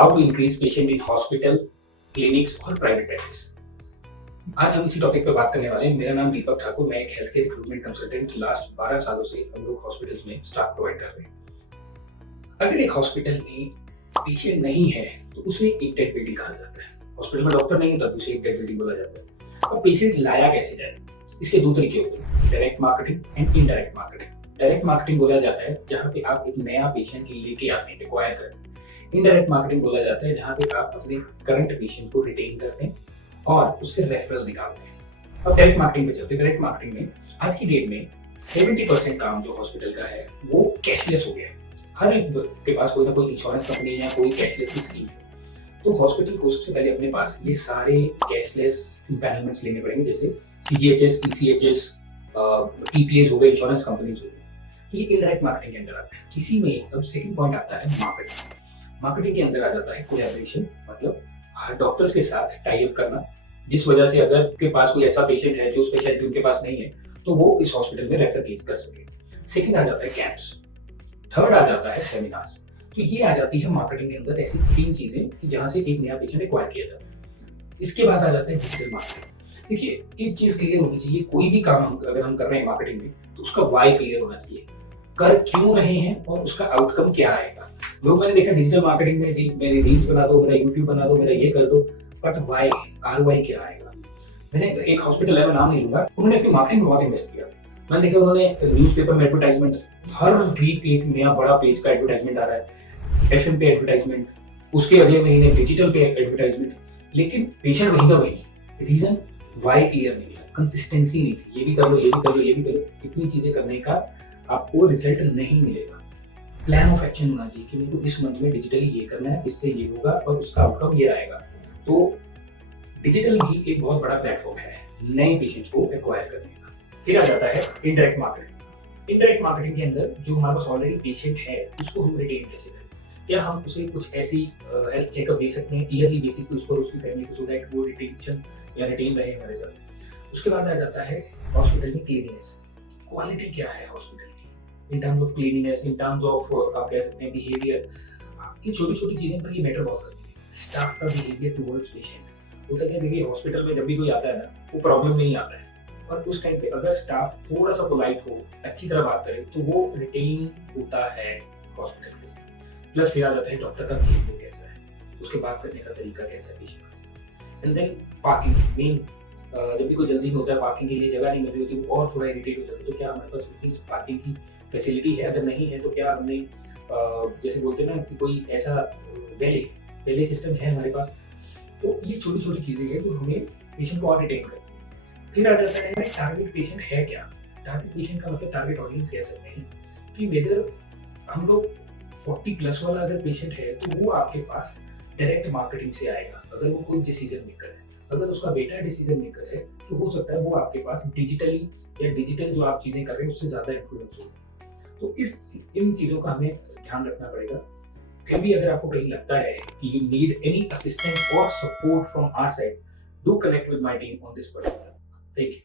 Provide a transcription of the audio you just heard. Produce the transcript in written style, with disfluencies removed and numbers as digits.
How to increase patient in hospital, clinics और private practice. आज हम इसी टॉपिक पे बात करने वाले हैं। मेरा नाम दीपक ठाकुर, मैं एक health care recruitment consultant last 12 सालों से हम लोग हॉस्पिटल्स में स्टाफ प्रोवाइड कर रहे हैं। अगर एक हॉस्पिटल में पेशेंट नहीं है तो उसे एक डेड बेडी कहा जाता है। हॉस्पिटल में डॉक्टर नहीं होता तो उसे एक डेड बेडी बोला जाता है। और पेशेंट लाया कैसे जाए, इसके दो तरीके होते हैं, direct marketing and indirect marketing. Direct marketing बोला जाता है जहाँ पे आप एक नया पेशेंट लेके आते हैं, एक्वायर करते हैं। इनडायरेक्ट मार्केटिंग बोला जाता है जहाँ पे आप अपने करंट पेशेंट को रिटेन करते हैं और उससे रेफरल निकालते हैं। अब डायरेक्ट मार्केटिंग पे चलते हैं। डायरेक्ट मार्केटिंग में आज की डेट में 70% काम जो हॉस्पिटल का है वो कैशलेस हो गया है। हर एक के पास कोई ना कोई इंश्योरेंस कंपनी या कोई कैशलेस की स्कीम है। तो हॉस्पिटल को सबसे पहले अपने पास ये सारे कैशलेस इम्पैनलमेंट्स लेने पड़ेंगे, जैसे CGHS, ECHS, TPAs हो गए, इंश्योरेंस कंपनीज हो गई। ये इनडायरेक्ट मार्केटिंग के अंदर आता है। किसी में अब सेकंड पॉइंट आता है मार्केटिंग। मार्केटिंग के अंदर आ जाता है कोलैबोरेशन, मतलब डॉक्टर्स के साथ टाई अप करना, जिस वजह से अगर उनके पास कोई ऐसा पेशेंट है जो स्पेशलिटी उनके पास नहीं है तो वो इस हॉस्पिटल में रेफर कर सके। सेकंड आ जाता है कैंप्स। थर्ड आ जाता है सेमिनार्स। तो ये आ जाती है मार्केटिंग के अंदर ऐसी तीन चीजें कि जहां से एक नया पेशेंट एक्वायर किया जाता है। इसके बाद आ जाता है डिजिटल मार्केटिंग। देखिए, एक चीज क्लियर होनी चाहिए, कोई भी काम अगर हम कर रहे हैं मार्केटिंग में तो उसका वाई क्लियर होना चाहिए, कर क्यों रहे हैं और उसका आउटकम क्या आएगा। लोग मैंने देखा डिजिटल मार्केटिंग में मेरी रील्स बना दो, मेरा यूट्यूब बना दो, मेरा ये कर दो, बट वाई, ROI क्या आएगा। मैंने एक हॉस्पिटल है, मैं नाम नहीं लूंगा, उन्होंने अपनी मार्केटिंग में बहुत इन्वेस्ट किया। मैंने देखा उन्होंने न्यूज़पेपर में एडवर्टाइजमेंट, हर वीक एक नया बड़ा पेज का एडवर्टाइजमेंट आ रहा है, FM पे एडवर्टाइजमेंट, उसके अगले महीने डिजिटल पे एडवर्टाइजमेंट, लेकिन पेशेंट वही का वही। रीजन वाई क्लियर नहीं है, कंसिस्टेंसी नहीं थी। ये भी कर लो, ये भी कर लो, ये भी कर लो, इतनी चीजें करने का आपको रिजल्ट नहीं मिलेगा। प्लान ऑफ एक्शन होना चाहिए कि मेरे को इस मंथ में डिजिटली ये करना है, इससे ये होगा और उसका आउटकम ये आएगा। तो डिजिटल भी एक बहुत बड़ा प्लेटफॉर्म है नए पेशेंट्स को एक्वायर करने का। फिर आ जाता है इनडायरेक्ट मार्केटिंग। इनडायरेक्ट मार्केटिंग के अंदर जो हमारे पास ऑलरेडी पेशेंट है उसको हम रिटेन कैसे करें। क्या हम उसे कुछ ऐसी हेल्थ चेकअप दे सकते हैं ईयरली बेसिस पे उसको और उसकी फैमिली को, सो दैट वो रिटेंशन या रिटेन रहे हमारे साथ। उसके बाद आ जाता है हॉस्पिटल में क्लीनिनेस। क्वालिटी क्या है हॉस्पिटल की, in terms of cleanliness, in terms of आप कह सकते हैं बिहेवियर। ये छोटी छोटी चीजें पर ये मैटर बहुत करती है। स्टाफ का बिहेवियर टुवर्ड्स पेशेंट होता है। देखिए, हॉस्पिटल में जब भी कोई आता है ना, वो प्रॉब्लम नहीं आता है, और उस टाइम पे अगर स्टाफ थोड़ा सा पोलाइट हो, अच्छी तरह बात करे, तो वो रिटेन होता है हॉस्पिटल के साथ। प्लस फिर आ जाता है डॉक्टर का बिहेवियर कैसा है, उसके बात करने का तरीका कैसा है पेशेंट का। And then parking main. जब भी कोई जल्दी में होता है, पार्किंग के लिए जगह नहीं मिल रही होती, वो और थोड़ा इरिटेट हो जाता है। तो क्या हमारे पास इस पार्किंग की फैसिलिटी है? अगर नहीं है तो क्या हमने जैसे बोलते हैं ना कि कोई ऐसा वैले सिस्टम है हमारे पास। तो ये छोटी छोटी चीजें हैं जो हमें पेशेंट को और रिटेन करती है। फिर आ जाता है टारगेट पेशेंट है क्या। टारगेट पेशेंट का मतलब टारगेट ऑडियंस कह सकते हैं कि वेदर हम लोग 40+ वाला अगर पेशेंट है तो वो आपके पास डायरेक्ट मार्केटिंग से आएगा। अगर वो कोई डिसीजन मेकर है, अगर उसका बेटा डिसीजन मेकर है, तो हो सकता है वो आपके पास डिजिटली या डिजिटल जो आप चीजें कर रहे हैं उससे ज्यादा इन्फ्लुएंस हो। तो इन चीजों का हमें ध्यान रखना पड़ेगा। फिर भी अगर आपको कहीं लगता है कि यू नीड एनी असिस्टेंस और support from our side, do connect with my team on this particular. Thank you.